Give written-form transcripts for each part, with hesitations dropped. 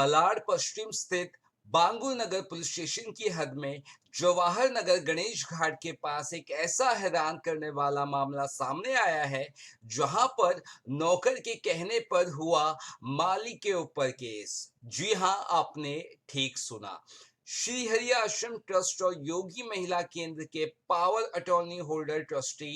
मलाड पश्चिम स्थित बांगुर नगर police station की हद में जवाहर नगर गणेश घाट के पास एक ऐसा हैरान करने वाला मामला सामने आया है, जहां पर नौकर के कहने पर हुआ मालिक के ऊपर केस। जी हां, आपने ठीक सुना। श्री हरि आश्रम ट्रस्ट और योगी महिला केंद्र के power attorney holder trustee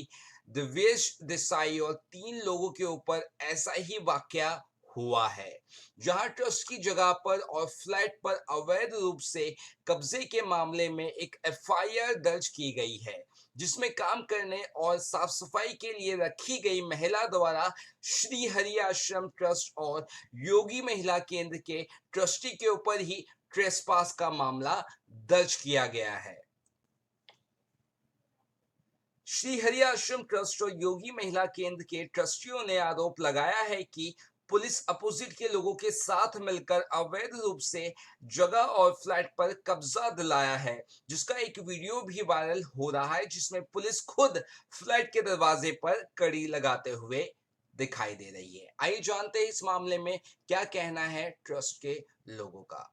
Divyesh Desai और 3 लोगों के ऊपर ऐसा ही वाकया हुआ है, जहां ट्रस्ट की जगह पर और फ्लैट पर अवैध रूप से कब्जे के मामले में एक एफआईआर दर्ज की गई है, जिसमें काम करने और साफ सफाई के लिए रखी गई महिला द्वारा श्री हरि आश्रम ट्रस्ट और योगी महिला केंद्र के ट्रस्टी के ऊपर ही ट्रेसपास का मामला दर्ज किया गया है। श्री हरि आश्रम ट्रस्ट और योगी महिला केंद्र के ट्रस्टियों ने आरोप लगाया है कि पुलिस अपोजिट के लोगों के साथ मिलकर अवैध रूप से जगह और फ्लैट पर कब्जा दिलाया है, जिसका एक वीडियो भी वायरल हो रहा है, जिसमें पुलिस खुद फ्लैट के दरवाजे पर कड़ी लगाते हुए दिखाई दे रही है। आइए जानते हैं इस मामले में क्या कहना है ट्रस्ट के लोगों का।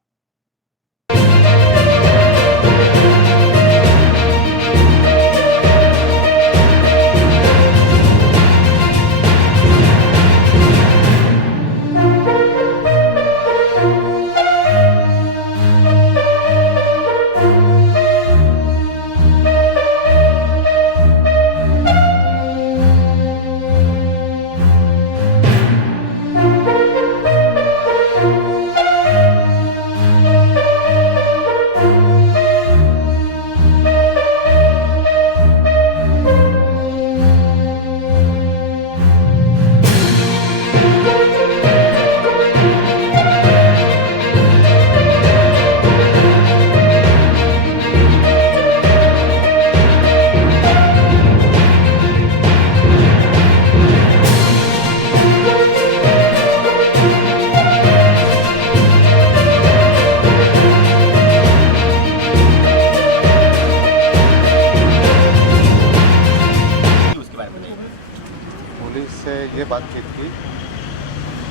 पुलिस से ये बातचीत की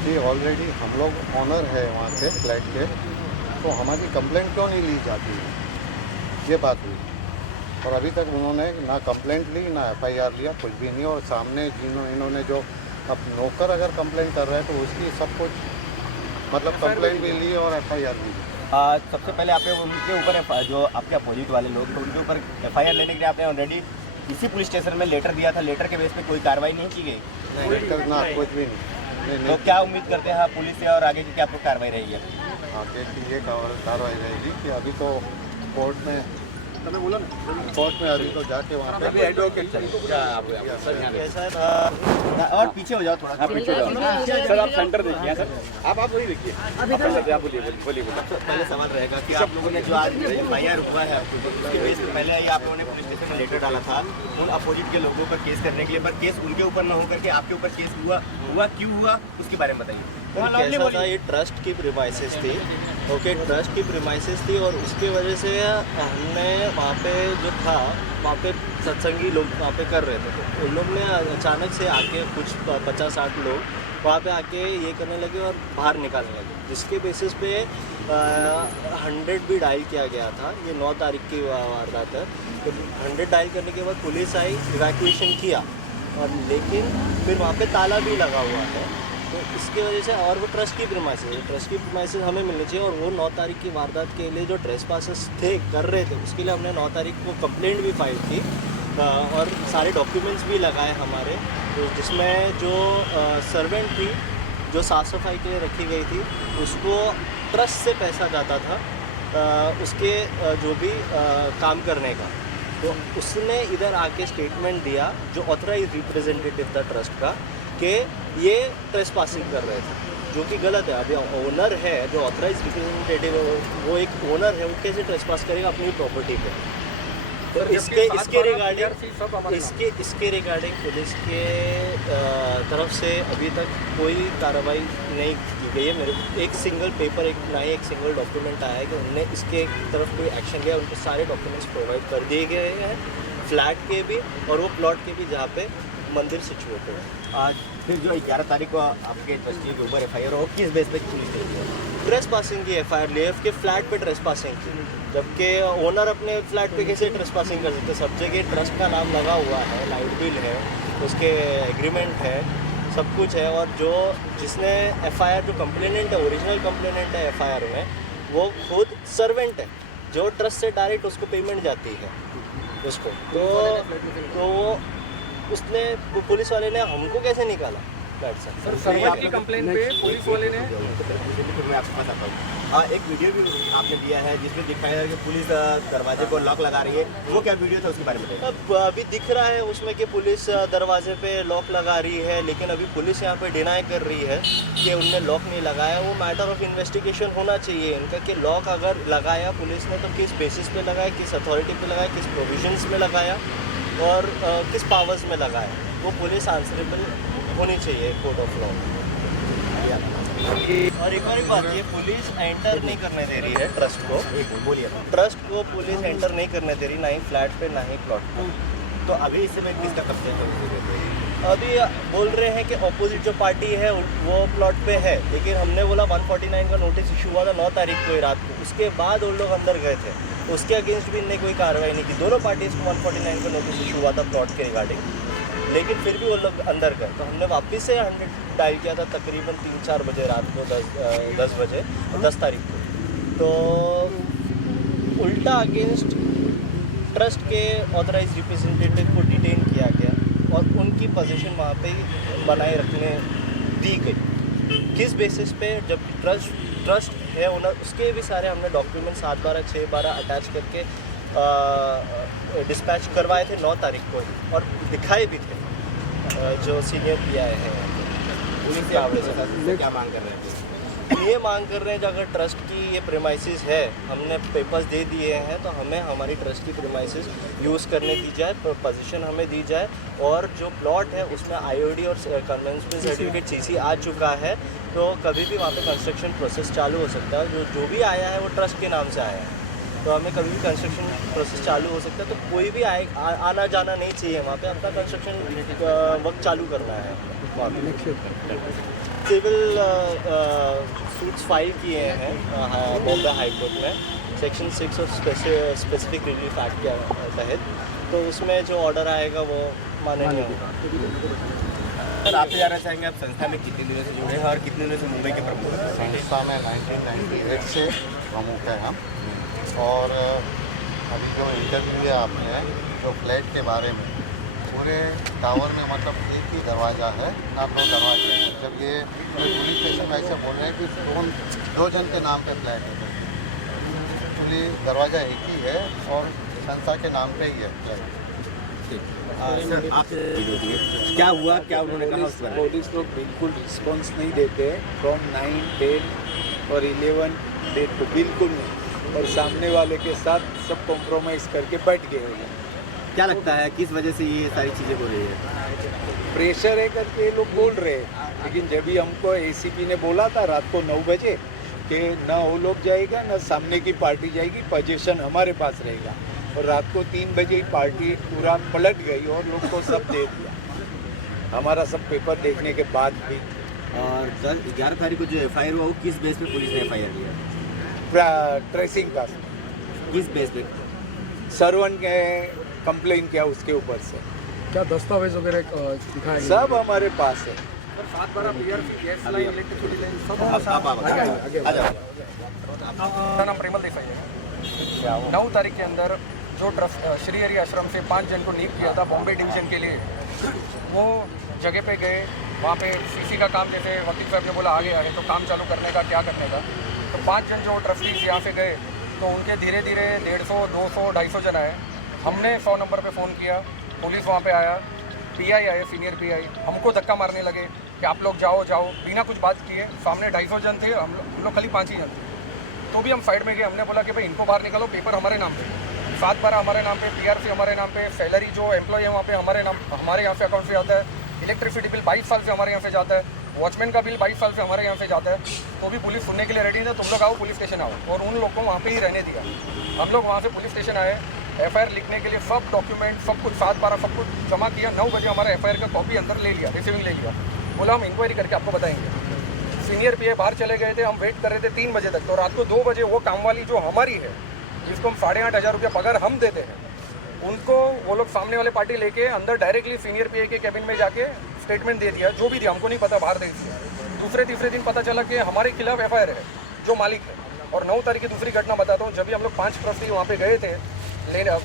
कि ऑलरेडी हम लोग ऑनर है वहाँ के फ्लैट के, तो हमारी कंप्लेंट क्यों नहीं ली जाती है, ये बात हुई। और अभी तक उन्होंने ना कंप्लेंट ली ना एफआईआर लिया, कुछ भी नहीं। और सामने इन्होंने जो अब नौकर अगर कंप्लेंट कर रहा है तो उसकी सब कुछ मतलब कंप्लेंट भी ली और एफआईआर भी ली। सबसे पहले आपने उनके ऊपर जो आपके अपोजिट वाले लोग थे उनके ऊपर एफआईआर लेने के लिए आपने ऑलरेडी इसी पुलिस स्टेशन में लेटर दिया था। लेटर के बेस पे कोई कार्रवाई नहीं की गई? लेटर ना कुछ भी नहीं। तो क्या उम्मीद करते हैं आप पुलिस से और आगे की क्या आपको कार्रवाई रहेगी? आगे की ये कार्रवाई रहेगी कि अभी तो कोर्ट में अभी तो जाके वहाँ पे एडवोकेट और पीछे हो जाओ थोड़ा। आप पीछे हो जाओ सर, आप सेंटर देखिए सर, आप वही देखिए। आप बोलिए। पहले सवाल रहेगा कि आप लोगों ने जो आज एफआईआर हुआ है उसके बेस पे पहले आप लोगों ने पुलिस स्टेशन में लेटर डाला था उन अपोजिट के लोगों पर केस करने के लिए, पर केस उनके ऊपर न होकर के आपके ऊपर केस हुआ क्यों हुआ उसके बारे में बताइए। कैसा था, ये ट्रस्ट की प्रीमाइसेस थी। ओके, ट्रस्ट की प्रीमाइसेस थी और उसकी वजह से हमने वहाँ पे जो था वहाँ पे सत्संगी लोग वहाँ पे कर रहे थे, तो उन लोग ने अचानक से आके कुछ 50-60 लोग वहाँ पे आके ये करने लगे और बाहर निकालने लगे, जिसके बेसिस पे 100 भी डायल किया गया था। ये 9 तारीख की वारदात है। तो 100 डायल करने के बाद पुलिस आई, इवैक्यूएशन किया, और लेकिन फिर वहाँ पे ताला भी लगा हुआ है। तो इसकी वजह से, और वो ट्रस्ट की प्रीमाइसेस हमें मिलनी चाहिए। और वो 9 तारीख की वारदात के लिए जो ट्रेसपासेस थे कर रहे थे, उसके लिए हमने 9 तारीख को कंप्लेंट भी फाइल की और सारे डॉक्यूमेंट्स भी लगाए हमारे। तो जिसमें जो सर्वेंट थी जो साफ़ सफाई के लिए रखी गई थी, उसको ट्रस्ट से पैसा जाता था उसके जो भी काम करने का। तो उसने इधर आके स्टेटमेंट दिया, जो ऑथराइज रिप्रेजेंटेटिव था ट्रस्ट का, कि ये ट्रेसपासिंग कर रहे थे, जो कि गलत है। अभी ओनर है, जो ऑथराइज रिप्रेजेंटेटिव है, वो एक ओनर है, वो कैसे ट्रेसपास करेगा अपनी प्रॉपर्टी पे? तो इसके रिगार्डिंग पुलिस के तरफ से अभी तक कोई कार्रवाई नहीं की गई है। मेरे एक सिंगल पेपर, एक सिंगल डॉक्यूमेंट आया है कि उन्होंने इसके तरफ कोई एक्शन लिया। उनको सारे डॉक्यूमेंट्स प्रोवाइड कर दिए गए हैं। फ्लैट के भी और वो प्लॉट के भी जहाँ पे मंदिर सिचुएटेड है। आज फिर जो 11 तारीख को आपके ट्रस्टी के ऊपर एफआईआर हो, किस बेस पे पुलिस ने किया? ट्रेस पासिंग की एफआईआर लेफ के फ्लैट पे ट्रेस पासिंग की, जबकि ओनर अपने फ्लैट पे कैसे ट्रेस पासिंग कर सकते? सब जगह ट्रस्ट का नाम लगा हुआ है, लाइट बिल है, उसके एग्रीमेंट है, सब कुछ है। और जो जिसने एफआईआर, जो कंप्लेनेंट है, ओरिजिनल कंप्लेनेंट है एफआईआर में, वो खुद सर्वेंट है, जो ट्रस्ट से डायरेक्ट उसको पेमेंट जाती है उसको। तो उसने, पुलिस वाले ने हमको कैसे निकाला फ्लैट से? सर सर्वेंट की कंप्लेंट पे पुलिस वाले ने फिर मैं आपको बताता हूँ। एक वीडियो भी आपने दिया है जिसमें दिखाया है कि पुलिस दरवाजे को लॉक लगा रही है, वो क्या वीडियो था, उसके बारे में बताइए। अब अभी दिख रहा है उसमें कि पुलिस दरवाजे पे लॉक लगा रही है, लेकिन अभी पुलिस यहाँ पे डिनाई कर रही है कि उनने लॉक नहीं लगाया। वो मैटर ऑफ इन्वेस्टिगेशन होना चाहिए इनका कि लॉक अगर लगाया पुलिस ने तो किस बेसिस पे लगाया, किस अथॉरिटी पे लगाया, किस प्रोविजंस में लगाया और किस पावर्स में लगाया। वो पुलिस आंसरेबल होनी चाहिए कोर्ट ऑफ लॉ। और एक और बात, ये पुलिस एंटर नहीं करने दे रही है ट्रस्ट को। बोलिए। ट्रस्ट को पुलिस एंटर नहीं करने दे रही, ना ही फ्लैट पे ना ही प्लॉट पे। तो अभी इस समय किसका कब्जा है? अभी बोल रहे हैं कि ऑपोजिट जो पार्टी है वो प्लॉट पे है, लेकिन हमने बोला 149 का नोटिस इशू हुआ था 9 तारीख को ही रात को, उसके बाद उन लोग अंदर गए थे, उसके अगेंस्ट भी इनने कोई कार्रवाई नहीं की। दोनों पार्टीज़ को 149 का नोटिस इशू हुआ था प्लॉट के रिगार्डिंग, लेकिन फिर भी वो लोग अंदर गए। तो हमने वापस से 100 डायल किया था तकरीबन 3-4 बजे रात को, 10 बजे 10 तारीख को। तो उल्टा अगेंस्ट ट्रस्ट के ऑथराइज रिप्रेजेंटेटिव को डिटेन किया गया और उनकी पोजीशन वहाँ पे बनाए रखने दी गई। किस बेसिस पे? जब ट्रस्ट है ओनर, उसके भी सारे हमने डॉक्यूमेंट 7/12, 6/12 अटैच करके डिस्पैच करवाए थे 9 तारीख को ही, और दिखाए भी थे जो सीनियर पीआई है। पुलिस से आपसे क्या मांग कर रहे हैं? ये मांग कर रहे हैं कि अगर ट्रस्ट की ये प्रेमाइसिस है, हमने पेपर्स दे दिए हैं, तो हमें हमारी ट्रस्ट की प्रेमाइसिस यूज़ करने दी जाए, पोजीशन हमें दी जाए। और जो प्लॉट है उसमें आईओडी और कन्वेंशनल सर्टिफिकेट सीसी आ चुका है, तो कभी भी वहाँ पे कंस्ट्रक्शन प्रोसेस चालू हो सकता है। जो भी आया है वो ट्रस्ट के नाम से आया है, तो हमें कभी भी कंस्ट्रक्शन प्रोसेस चालू हो सकता है। तो कोई भी आना जाना नहीं चाहिए वहाँ पे, अपना कंस्ट्रक्शन वक्त चालू करना है वहाँ पे। सिविल सूट्स फाइल किए हैं बॉम्बे हाई कोर्ट में सेक्शन 6 और स्पेसिफिक रिलीफ एक्ट के तहत, तो उसमें जो ऑर्डर आएगा वो मान्य होगा। सर, आपसे जानना चाहेंगे आप संस्था में कितने दिनों से जुड़े हैं और कितने दिनों से मुंबई के प्रमुख हैं? संस्था में 1998 से प्रमुख है हम। और अभी जो इंटरव्यू है आपने जो फ्लैट के बारे में, पूरे टावर में मतलब एक ही दरवाज़ा है, ना 2 दरवाजे हैं। जब ये पुलिस स्टेशन ऐसे बोल रहे हैं कि 2 जन के नाम पे फ्लैट है, एक्चुअली दरवाज़ा एक ही है और संस्था के नाम पे ही है फ्लैट। सर, आपसे क्या हुआ, क्या उन्होंने कहा उस बारे में? पुलिस लोग बिल्कुल रिस्पॉन्स नहीं देते फ्रॉम 9, 10 और 11 डेट को, बिल्कुल नहीं। और सामने वाले के साथ सब कॉम्प्रोमाइज़ करके बैठ गए हैं। क्या लगता है किस वजह से ये सारी चीज़ें हो रही है? प्रेशर है करके ये लोग बोल रहे हैं, लेकिन जब भी हमको एसीपी ने बोला था रात को 9 बजे कि ना वो लोग जाएगा ना सामने की पार्टी जाएगी, पोजीशन हमारे पास रहेगा, और रात को 3 बजे ही पार्टी पूरा पलट गई और लोग को सब दे दिया, हमारा सब पेपर देखने के बाद भी। और 11 तारीख को जो एफआईआर हुआ वो किस बेस पे पुलिस ने एफआईआर लिया? ट्रेसिंग का किस बेस पे? सर्वन के कंप्लेन किया उसके ऊपर से। क्या दस्तावेज वगैरह दिखाए? सब हमारे पास है। आप 9 प्रेमल देसाई है। 9 तारीख के अंदर जो ट्रस्ट श्री हरि आश्रम से 5 जन को नियुक्त किया था बॉम्बे डिवीज़न के लिए, वो जगह पे गए। वहाँ पे सीसी का काम, जैसे वकील साहब ने बोला आगे आगे, तो काम चालू करने का, क्या करने का। तो 5 जन जो ट्रस्टीज यहाँ से गए, तो उनके धीरे धीरे 150, 200, 250 जन आए। हमने 100 नंबर पे फ़ोन किया, पुलिस वहाँ पे आया, पीआई आए, सीनियर पीआई, हमको धक्का मारने लगे कि आप लोग जाओ जाओ, बिना कुछ बात किए। सामने 250 जन थे, हम लोग खाली 5 ही जन थे। तो भी हम साइड में गए, हमने बोला कि भाई इनको बाहर निकालो, पेपर हमारे नाम पे, 7/12 हमारे नाम पे, पीआरसी हमारे नाम पे, सैलरी जो एम्प्लॉय है वहाँ पे हमारे नाम, हमारे यहाँ से अकाउंट से आता है, इलेक्ट्रिसिटी बिल 22 साल से हमारे यहाँ से जाता है, वॉचमैन का बिल 22 साल से हमारे यहाँ से जाता है। तो भी पुलिस सुनने के लिए रेडी है, तुम लोग आओ पुलिस स्टेशन आओ, और उन लोग को वहाँ पे ही रहने दिया। हम लोग वहाँ से पुलिस स्टेशन आए एफआईआर लिखने के लिए सब डॉक्यूमेंट सब कुछ 7-12 सब कुछ जमा किया। 9 बजे हमारा एफआईआर का कॉपी अंदर ले लिया, रिसीविंग ले लिया। बोला हम इंक्वायरी करके आपको बताएंगे। सीनियर पीए बाहर चले गए थे, हम वेट कर रहे थे 3 बजे तक। तो रात को 2 बजे वो काम वाली जो हमारी है, जिसको हम 8,500 रुपया पगार हम देते हैं, उनको वो लोग सामने वाले पार्टी लेके अंदर डायरेक्टली सीनियर पीए के कैबिन में जाके स्टेटमेंट दे दिया। जो भी दिया हमको नहीं पता, बाहर दे दिया। दूसरे तीसरे दिन पता चला कि हमारे खिलाफ एफआईआर है जो मालिक है। और 9 तारीख की दूसरी घटना बताता हूँ, जब भी हम लोग 5 ट्रस्टी वहाँ पे गए थे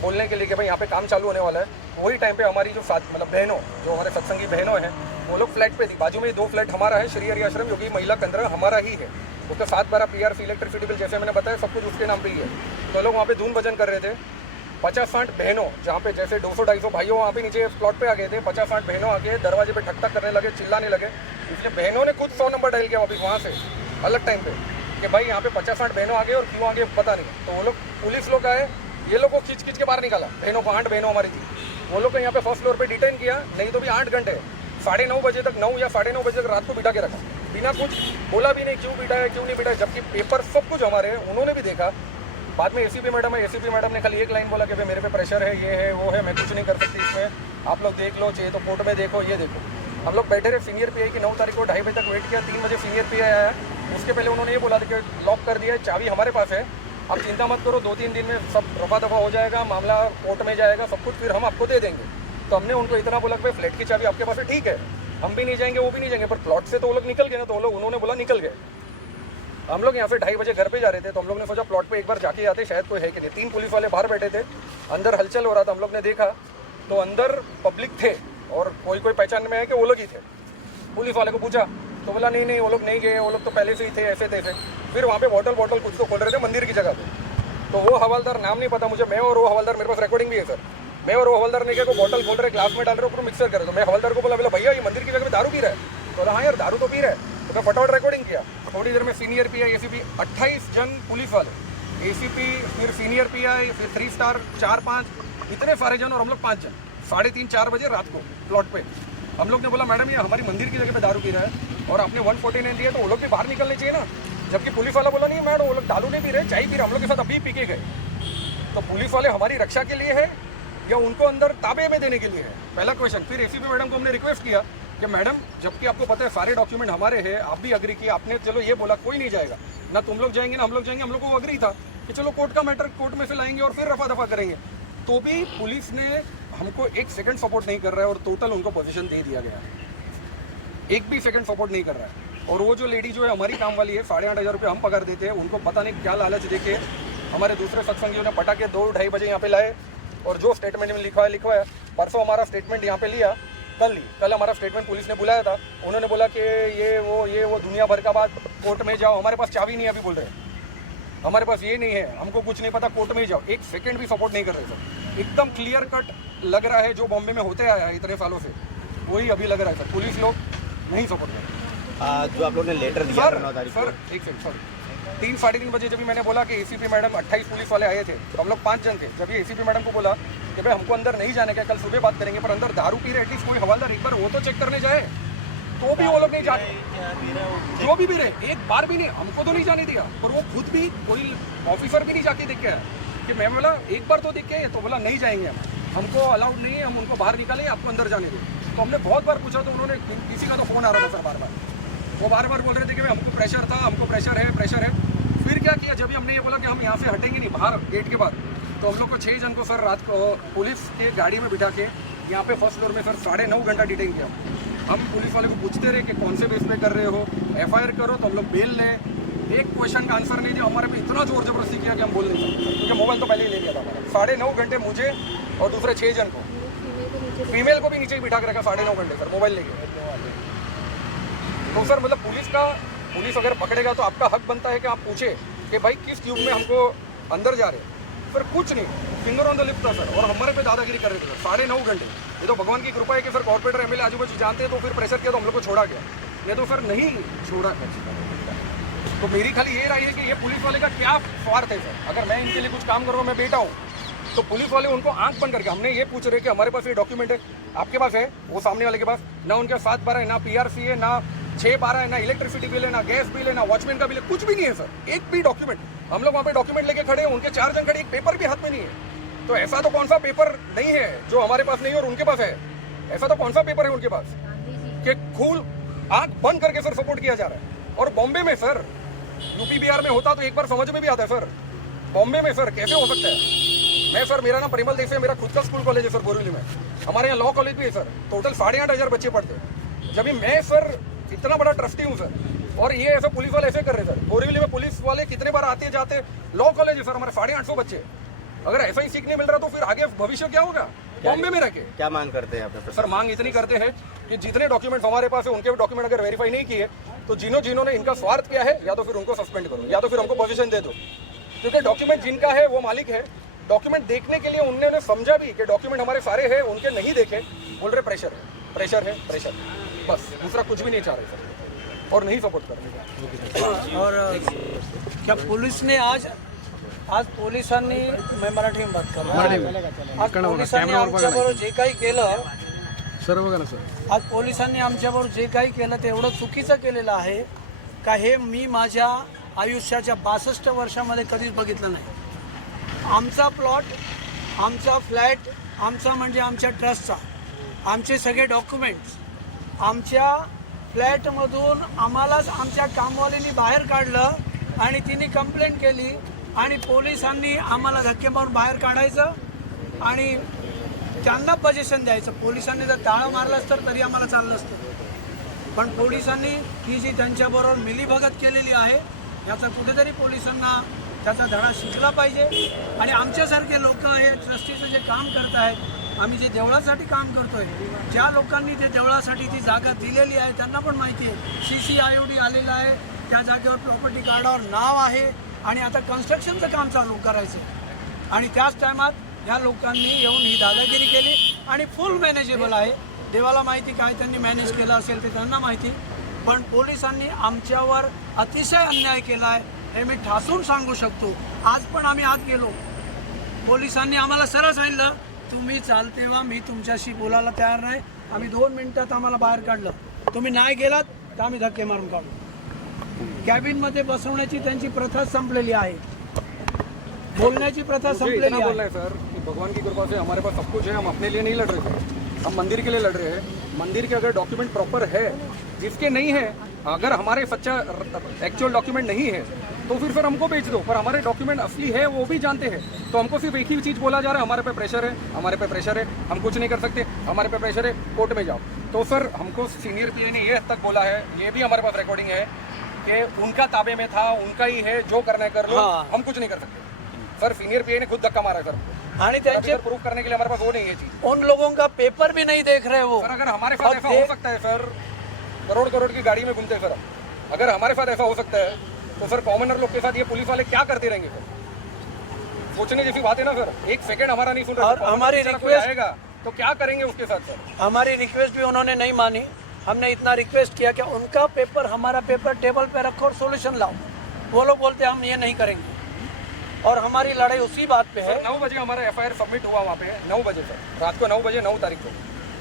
बोलने के लिए कि भाई यहाँ पे काम चालू होने वाला है, वही टाइम पे हमारी जो साथ मतलब बहनों, जो हमारे सत्संगी बहनों हैं, वो लोग फ्लैट पे थी। बाजू में 2 फ्लैट हमारा है, श्री हरि आश्रम, जो कि महिला केंद्र हमारा ही है। उसका 7-12 पीआरसी इलेक्ट्रिसिटी बिल जैसे मैंने बताया सब कुछ उसके नाम पे ही है। तो लोग वहाँ पे धूम भजन कर रहे थे। 50-60 बहनों, जहाँ पे जैसे 200-250 भाइयों वहाँ पे नीचे प्लॉट पे आ गए थे, 50-60 बहनों आके दरवाजे पे ठक ठक करने लगे, चिल्लाने लगे। इसलिए बहनों ने खुद 100 नंबर डायल किया वापस वहाँ से अलग टाइम पे कि भाई यहाँ पे 50-60 बहनों आ गए और क्यों आ गए पता नहीं। तो वो लोग पुलिस लोग आए, ये लोग को खींच के बाहर निकाला। बहनों को 8 बहनों हमारी थी, वो लोग को यहाँ पे फर्स्ट फ्लोर पे डिटेन किया। नहीं तो भी 8 घंटे 9:30 बजे तक 9 या 9:30 बजे तक रात को बिठा के रखा, बिना कुछ बोला भी नहीं क्यों बिठाया क्यों नहीं बिठाया, जबकि पेपर सब कुछ हमारे हैं, उन्होंने भी देखा। बाद में एसीपी मैडम है, एसीपी मैडम ने खाली एक लाइन बोला कि भाई मेरे पे प्रेशर है, ये है वो है, मैं कुछ नहीं कर सकती इसमें, आप लोग देख लो, चाहिए तो कोर्ट में देखो, ये देखो। हम लोग बैठे रहे। सीनियर पीआई की 9 तारीख को 2:30 बजे तक वेट किया। 3 बजे सीनियर पीआई आया। उसके पहले उन्होंने ये बोला था कि लॉक कर दिया है, चाबी हमारे पास है, आप चिंता मत करो, 2-3 दिन में सब रफा दफा हो जाएगा, मामला कोर्ट में जाएगा, सब कुछ फिर हम आपको दे देंगे। तो हमने उनको इतना बोला कि भाई फ्लैट की चाबी आपके पास है, ठीक है, हम भी नहीं जाएंगे वो भी नहीं जाएंगे, पर प्लॉट से तो वो लोग निकल गए ना। तो वो लोग उन्होंने बोला निकल गए। हम लोग यहाँ से 2:30 बजे घर पे जा रहे थे, तो हम लोग ने सोचा प्लॉट पे एक बार जाके आते, शायद कोई है कि नहीं। 3 पुलिस वाले बाहर बैठे थे, अंदर हलचल हो रहा था। हम लोग ने देखा तो अंदर पब्लिक थे और कोई पहचान में है कि वो लोग ही थे। पुलिस वाले को पूछा तो बोला नहीं वो लोग नहीं गए, वो लोग तो पहले से ही थे, ऐसे थे। फिर वहाँ पे बॉटल कुछ तो खोल रहे थे मंदिर की जगह पे। तो वो हवलदार, नाम नहीं पता मुझे, मैं और वो हवलदार, मेरे पास रिकॉर्डिंग भी है सर, मैं और वो हवलदार ने क्या बॉटल खोल रहे, ग्लास में डाल रहे, ऊपर मिक्सर कर रहे। तो मैं हवलदार को बोला भैया ये मंदिर की जगह पे दारू पी रहा है। तो बोला हाँ यार दारू तो पी रहा है। तो मैं फटाफट रिकॉर्डिंग किया। थोड़ी देर में सीनियर पीआई, एसीपी, 28 जन पुलिस वाले, एसीपी, फिर सीनियर पीआई, फिर 3 स्टार, 4-5, इतने सारे जन और हम लोग 5 जन। 3:30-4 बजे रात को प्लॉट पे हम लोग ने बोला मैडम ये हमारी मंदिर की जगह पे दारू पी रहा है और आपने 149 दिया, तो वो लोग भी बाहर निकलने चाहिए ना। जबकि पुलिस वाला बोला नहीं मैडम वो लोग दारू नहीं पी रहे, चाय पी रहे, हम लोग के साथ अभी पी के गए। तो पुलिस वाले हमारी रक्षा के लिए है या उनको अंदर ताबे में देने के लिए है, पहला क्वेश्चन। फिर एसीपी मैडम को हमने रिक्वेस्ट किया कि मैडम जबकि आपको पता है सारे डॉक्यूमेंट हमारे हैं, आप भी अग्री किए, आपने चलो ये बोला कोई नहीं जाएगा ना, तुम लोग जाएंगे ना हम लोग जाएंगे, हम लोग को अग्री था कि चलो कोर्ट का मैटर कोर्ट में से लाएंगे और फिर रफा दफा करेंगे। तो भी पुलिस ने हमको 1 सेकंड सपोर्ट नहीं कर रहा है और टोटल उनको पोजीशन दे दिया गया है, 1 भी सेकंड सपोर्ट नहीं कर रहा है। और वो जो लेडी जो है हमारी काम वाली है, 8,500 रुपये हम पगार देते हैं, उनको पता नहीं क्या लालच देके हमारे दूसरे सत्संगियों ने पटाके 2-2:30 बजे यहाँ पे लाए और जो स्टेटमेंट में लिखवाया। परसों हमारा स्टेटमेंट यहाँ पे लिया, कल हमारा स्टेटमेंट पुलिस ने बुलाया था, उन्होंने बोला कि ये वो दुनिया भर का बात, कोर्ट में जाओ, हमारे पास चाबी नहीं है, अभी बोल रहे हैं हमारे पास ये नहीं है, हमको कुछ नहीं पता, कोर्ट में ही जाओ। 1 सेकंड भी सपोर्ट नहीं कर रहे सर, एकदम क्लियर कट लग रहा है जो बॉम्बे में होते आया है इतने सालों से, वही अभी लग रहा है सर, पुलिस लोग नहीं सपोर्ट कर रहे। जो आप लोगों ने लेटर दिया सर 9 तारीख को, सर एक सेकंड सर, 3-3:30 बजे जब भी मैंने बोला कि एसीपी मैडम 28 पुलिस वाले आए थे, तो हम लोग 5 जन थे। जब ये एसीपी मैडम को बोला कि भाई हमको अंदर नहीं जाने का, कल सुबह बात करेंगे, पर अंदर दारू पी रहे, एटलीस्ट कोई हवलदार एक बार वो तो चेक करने जाए, तो भी वो लोग नहीं जाते, जो भी रहे एक बार भी नहीं, हमको तो नहीं जाने दिया, पर वो खुद भी कोई ऑफिसर भी नहीं जाके देख के आया कि मैं बोला एक बार तो देख के, तो बोला नहीं जाएंगे हमको अलाउड नहीं है, हम उनको बाहर निकाले, आपको अंदर जाने दें। तो हमने बहुत बार पूछा, तो उन्होंने, किसी का तो फोन आ रहा था सर बार बार, वो बार बार बोल रहे थे कि भाई हमको प्रेशर था, हमको प्रेशर है। फिर क्या किया, जब भी हमने ये बोला कि हम यहाँ से हटेंगे नहीं बाहर गेट के बाद, तो हम लोग को 6 जन को सर रात को पुलिस के गाड़ी में बिठा के यहाँ पे फर्स्ट फ्लोर में सर 9.5 घंटा डिटेन किया। हम पुलिस वाले को पूछते रहे कि कौन से बेस पे कर रहे हो, एफआईआर करो तो हम लोग बेल लें, एक क्वेश्चन का आंसर नहीं दिया, हमारे पे इतना जोर जबरदस्ती किया कि हम बोल नहीं सकते, क्योंकि मोबाइल तो पहले ही ले लिया था हमारा। 9.5 घंटे मुझे और दूसरे 6 जन को, फीमेल को भी नीचे ही बिठा के रखा 9.5 घंटे सर, मोबाइल लेके। तो सर मतलब पुलिस अगर पकड़ेगा तो आपका हक बनता है कि आप पूछे कि भाई किस युग में हमको अंदर जा रहे हैं। सर कुछ नहीं, फिंगर ऑन द लिप था सर, और हमारे पे दादागिरी कर रहे थे सर 9.5 घंटे। ये तो भगवान की कृपा है कि सर कॉर्पोरेटर एमएलए आजू बाजू जानते हैं, तो फिर प्रेशर किया तो हम लोग को छोड़ा गया, ये तो सर नहीं छोड़ा। तो मेरी खाली ये राय है कि ये पुलिस वाले का क्या स्वार्थ है सर, अगर मैं इनके लिए कुछ काम कर रहा हूँ, मैं बेटा हूँ, तो पुलिस वाले उनको आंख बंद करके, हमने ये पूछ रहे कि हमारे पास ये डॉक्यूमेंट है, आपके पास है, वो सामने वाले के पास ना, उनके 7-12 है, ना पीआरसी है, ना 6-12 है, ना इलेक्ट्रिसिटी बिल है, ना गैस बिल है, ना वॉचमैन का बिल है, कुछ भी नहीं है सर, एक भी डॉक्यूमेंट। हम लोग वहाँ पे डॉक्यूमेंट लेके खड़े हैं, उनके 4 जन खड़े, एक पेपर भी हाथ में नहीं है। तो ऐसा तो कौन सा पेपर नहीं है जो हमारे पास नहीं है और उनके पास है? ऐसा तो कौन सा पेपर है उनके पास कि खूल आंख बंद करके सर सपोर्ट किया जा रहा है? और बॉम्बे में सर, यूपी बिहार में होता तो एक बार समझ में भी आता है सर, बॉम्बे में सर कैसे हो सकता है? मैं सर, मेरा नाम परिमल देसाई, मेरा खुद का स्कूल कॉलेज है सर बोरीवली में, हमारे यहाँ लॉ कॉलेज भी है सर, टोटल 8,500 बच्चे पढ़ते हैं। जब मैं सर इतना बड़ा ट्रस्टी हूँ सर, और ये ऐसा पुलिस वाले ऐसे कर रहे हैं सर। बोरीवली में पुलिस वाले कितने बार आते जाते, लॉ कॉलेज है सर, हमारे 850 बच्चे। अगर ऐसा ही सीखने मिल रहा तो फिर आगे भविष्य क्या होगा बॉम्बे में रह के? क्या मांग करते हैं आप? सर मांग इतनी करते हैं कि जितने डॉक्यूमेंट्स हमारे पास है उनके भी डॉक्यूमेंट अगर वेरीफाई नहीं किए तो जिन्होंने इनका स्वार्थ किया है, या तो फिर उनको सस्पेंड करो या तो फिर हमको पोजीशन दे दो, क्योंकि डॉक्यूमेंट जिनका है वो मालिक है। डॉक्यूमेंट देखने के लिए उन्होंने समझा भी कि डॉक्यूमेंट हमारे सारे हैं, उनके नहीं देखे, बोल रहे प्रेशर है, प्रेशर है, प्रेशर, बस दूसरा कुछ भी नहीं चाह रहे सर, और नहीं सपोर्ट कर रहे। और क्या पुलिस ने आज पोलिसांनी, मैं मराठीमध्ये बात करतो, आज पोलिसांनी आमच्याबरोबर जे काही केलं, आज पोलिसांनी आमच्याबरोबर जे काही केलं ते एवढं चुकीचं केलेलं आहे का हे मी माझ्या आयुष्याच्या 62 वर्षामध्ये कधीच बघितलं नाही। आमचा प्लॉट, आमचा फ्लॅट, आमचा म्हणजे आमच्या ट्रस्टचा, आमचे सगळे डॉक्युमेंट्स, आमच्या फ्लॅटमधून आम्हालाच आमच्या कामवाल्यांनी बाहेर काढलं आणि तिने कंप्लेंट केली आणि पोलिसांनी आम्हाला धक्के मारून बाहेर काढायचं आणि त्यांना पोझिशन द्यायचं। पोलिसांनी जर टाळं मारलं असतं तरी आम्हाला चाललं असतं, पण पोलिसांनी ही जी त्यांच्याबरोबर मिलीभगत केलेली आहे याचा कुठेतरी पोलिसांना त्याचा धडा शिकला पाहिजे। आणि आमच्यासारखे लोक हे ट्रस्टीचं जे काम करत आहेत, आम्ही जे देवळासाठी काम करतोय, ज्या लोकांनी ते देवळासाठी ती जागा दिलेली आहे त्यांना पण माहिती आहे, CCIOD आलेला आहे, त्या जागेवर प्रॉपर्टी कार्डावर नाव आहे आणि आता कन्स्ट्रक्शनचं काम चालू करायचं आणि त्याच टायमात या लोकांनी येऊन ही दादागिरी केली आणि फुल मॅनेजेबल आहे। देवाला माहिती काय त्यांनी मॅनेज केलं असेल ते त्यांना माहिती, पण पोलिसांनी आमच्यावर अतिशय अन्याय केला आहे हे मी ठासून सांगू शकतो। आज पण आम्ही आत गेलो, पोलिसांनी आम्हाला सरळ सांगितलं तुम्ही चालते व्हा, मी तुमच्याशी बोलायला तयार नाही, आम्ही 2 मिनिटात आम्हाला बाहेर काढलं, तुम्ही नाही गेलात तर आम्ही धक्के मारून काढू। कॅबिनमध्ये बसवण्याची त्यांची प्रथा संपलेली आहे, बोलण्याची प्रथा संपलेली आहे। सर कि भगवान की कृपा से हमारे पास सब कुछ है, हम अपने लिए नहीं लड़ रहे थे, हम मंदिर के लिए लड़ रहे हैं। मंदिर के अगर डॉक्यूमेंट प्रॉपर है, जिसके नहीं है, अगर हमारे सच्चा एक्चुअल डॉक्यूमेंट नहीं है तो फिर हमको बेच दो, पर हमारे डॉक्यूमेंट असली है वो भी जानते हैं, तो हमको सिर्फ एक ही चीज़ बोला जा रहा है, हमारे पे प्रेशर है, हमारे पे प्रेशर है, हम कुछ नहीं कर सकते, हमारे पे प्रेशर है, कोर्ट में जाओ। तो सर हमको सीनियर PA ने ये हद तक बोला है, ये भी हमारे पास रिकॉर्डिंग है कि उनका ताबे में था, उनका ही है, जो करना है कर लो, हम कुछ नहीं कर सकते। सर सीनियर PA ने खुद धक्का मारा है सर, आणि त्यांचे प्रूफ करने के लिए हमारे पास वो नहीं है चीज। उन लोगों का पेपर भी नहीं देख रहे वो। सर अगर हमारे साथ ऐसा हो सकता है सर, करोड़ की गाड़ी में घूमते सर, अगर हमारे साथ ऐसा हो सकता है तो सर कॉमनर लोग के साथ ये पुलिस वाले क्या करते रहेंगे सर? सोचने जैसी बात है ना सर, एक सेकंड हमारा नहीं सुन रहा। और हमारी रिक्वेस्ट आएगा तो क्या करेंगे उसके साथ सर? हमारी रिक्वेस्ट भी उन्होंने नहीं मानी। हमने इतना रिक्वेस्ट किया कि उनका पेपर, हमारा पेपर टेबल पे रखो और सोल्यूशन लाओ। वो लोग बोलते हम ये नहीं करेंगे, और हमारी लड़ाई उसी बात पे है। 9 बजे हमारा FIR सबमिट हुआ वहाँ पे, 9 बजे सर, रात को 9 बजे 9 तारीख को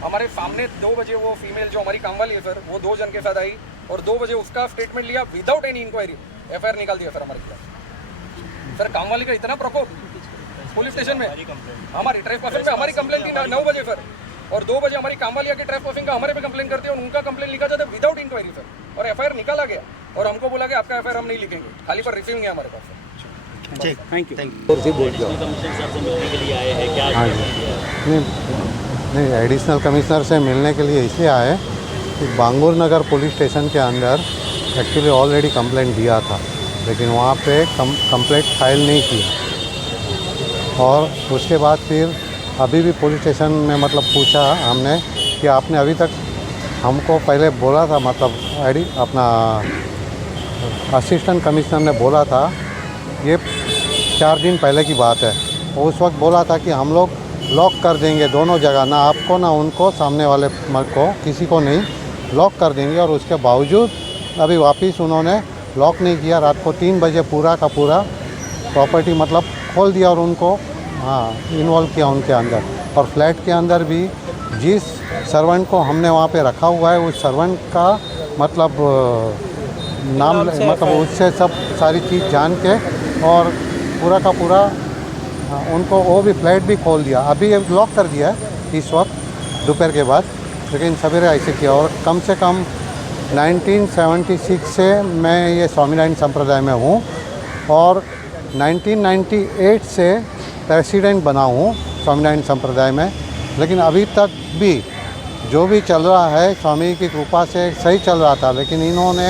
हमारे सामने 2 बजे वो फीमेल जो हमारी काम वाली है सर, वो 2 जन के साथ आई और 2 बजे उसका स्टेटमेंट लिया विदाउट एनी इंक्वायरी, FIR निकाल दिया सर हमारे खिलाफ। सर काम वाली का इतना प्रकोप पुलिस स्टेशन में, हमारी ट्रेसपासिंग में हमारी कंप्लेंट थी 9 बजे सर, और 2 बजे हमारी काम वाली आके ट्रेसपासिंग का हमारे पे कंप्लेंट करती है और उनका कंप्लेंट लिखा जाता है विदाउट इंक्वायरी सर, और FIR निकाला गया और हमको बोला कि आपका FIR हम नहीं लिखेंगे, खाली पर रिसीविंग है हमारे पास। Thank you. नहीं, एडिशनल कमिश्नर से मिलने के लिए इसलिए आए कि बांगुर नगर पुलिस स्टेशन के अंदर एक्चुअली ऑलरेडी कंप्लेंट दिया था, लेकिन वहाँ पे कंप्लेंट फाइल नहीं की, और उसके बाद फिर अभी भी पुलिस स्टेशन में मतलब पूछा हमने कि आपने अभी तक हमको पहले बोला था, मतलब अपना असिस्टेंट कमिश्नर ने बोला था, ये 4 दिन पहले की बात है, उस वक्त बोला था कि हम लोग लॉक कर देंगे दोनों जगह, ना आपको ना उनको, सामने वाले को किसी को नहीं लॉक कर देंगे, और उसके बावजूद अभी वापस उन्होंने लॉक नहीं किया। रात को 3 बजे पूरा का पूरा प्रॉपर्टी मतलब खोल दिया और उनको इन्वॉल्व किया उनके अंदर, और फ्लैट के अंदर भी जिस सर्वेंट को हमने वहाँ पे रखा हुआ है उस सर्वेंट का मतलब नाम मतलब उससे सब सारी चीज़ जान के और पूरा का पूरा हाँ, उनको वो भी फ्लैट भी खोल दिया, अभी ये लॉक कर दिया है इस वक्त दोपहर के बाद, लेकिन सवेरे ऐसे किया। और कम से कम 1976 से मैं ये स्वामीनारायण संप्रदाय में हूँ और 1998 से प्रेसिडेंट बना हूँ स्वामीनारायण संप्रदाय में, लेकिन अभी तक भी जो भी चल रहा है स्वामी की कृपा से सही चल रहा था, लेकिन इन्होंने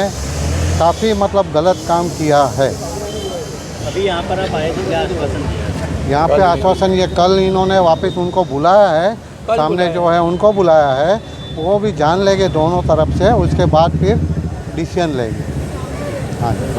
काफ़ी मतलब गलत काम किया है। अभी यहाँ पर आप आए थे, क्या आश्वासन दिया? यहाँ पे आश्वासन ये कल इन्होंने वापस उनको बुलाया है, सामने जो है उनको बुलाया है, वो भी जान लेंगे दोनों तरफ से, उसके बाद फिर डिसीजन लेंगे। हाँ।